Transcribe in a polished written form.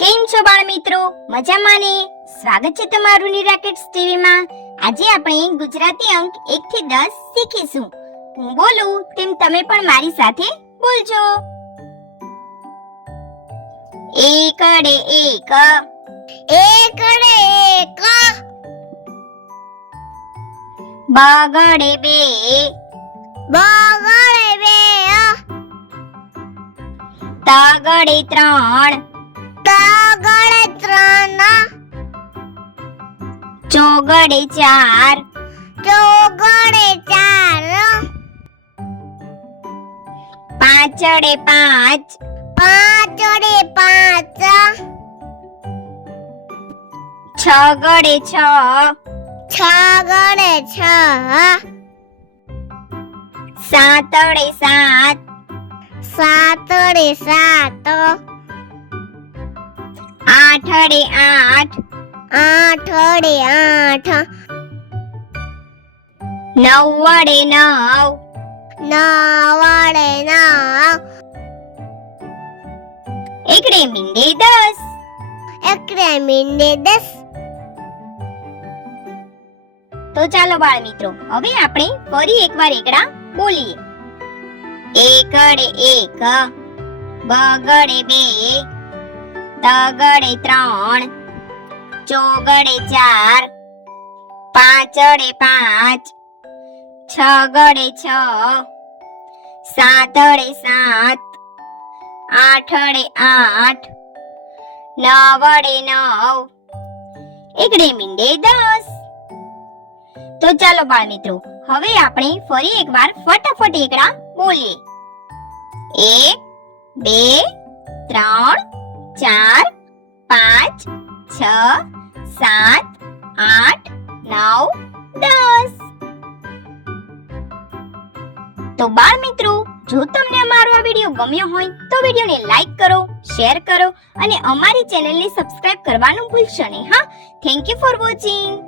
કેમ છો બાળ મિત્રો? મજામાં ને? સ્વાગત છે તમારું નિરાકેટ્સ ટીવી માં. આજે આપણે ગુજરાતી અંક 1 થી 10 શીખીશું. હું બોલું તેમ તમે પણ મારી સાથે બોલજો. એકડે એક, એકડે એક, બગડે બે, બગડે બે, તગડે ત્રણ, તગડે ત્રણ, ચોગડે ચાર, ચોગડે ચાર, પાંચડે પાંચ, પાંચડે પાંચ, છગડે છ, છગડે છ, સાતડે સાત, સાતડે સાત, આઠડે આઠ, આઠડે આઠ, નવડે નવ, નવડે નવ, એકડે મીંડે 10. એકડે મીંડે 10. તો ચાલો બાળ મિત્રો, હવે આપણે ફરી એકવાર એકડા બોલીએ. એકડે એક, બગડે બે, તગડે ત્રણ, ચોગડે ચાર, પાંચડે પાંચ, છગડે છ, સાતડે સાત, આઠડે આઠ, નવડે નવ, એકડે મીંડે 10. તો ચાલો બાળ મિત્રો, હવે આપણે ફરી એકવાર ફટાફટ એકડા બોલીએ. 1 2 3 4 5 6 7 8 9 10. તો બાળ મિત્રો, જો તમને અમારો આ વિડિયો ગમ્યો હોય તો વિડિયોને લાઈક કરો, શેર કરો અને અમારી ચેનલને સબસ્ક્રાઇબ કરવાનું ભૂલશો નહીં. હા, થેન્ક યુ ફોર વોચિંગ.